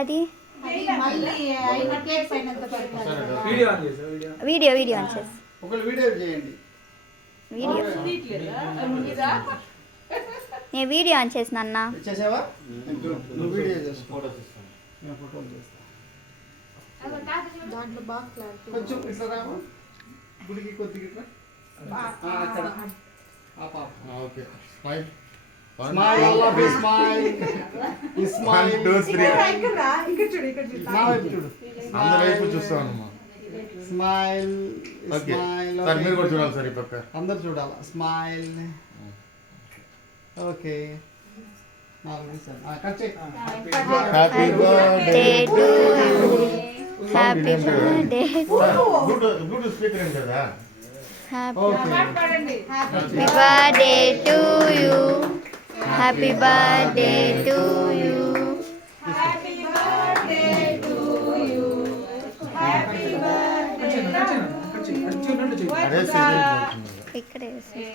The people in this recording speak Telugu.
అది వీడియో ఆన్ చేసి వీడియో చేయండి. నేను వీడియో ఆన్ చేసిన అన్న. చేసావా? వీడియో చేసుకో. ఫోటోలు చేస్తా. దాంట్లో బాగా క్లారిటీ. కొంచెం ఇట్లా రావా? గుడికి కొద్దిగా ఇట్లా. అక్కడ. ఓకే. స్మైల్. స్మైల్ అలా స్మైల్. స్మైల్ 1 2 3. ఇక్కడ చూడు. నా వైపు చూడు. అందరి వైపు చూస్తానమ్మా. స్మైల్. ఓకే. స్మైల్. సార్ మీరు కూడా చూడాలి సార్ ఈ పక్క. అందరూ చూడాలి. స్మైల్. ఓకే. కట్ చేయి. Happy birthday to happy birthday Bluetooth speaker ఏం కదా. Happy birthday to you. Happy birthday to you. అదే సీరియల్ ఇక్కడే పోతుంది.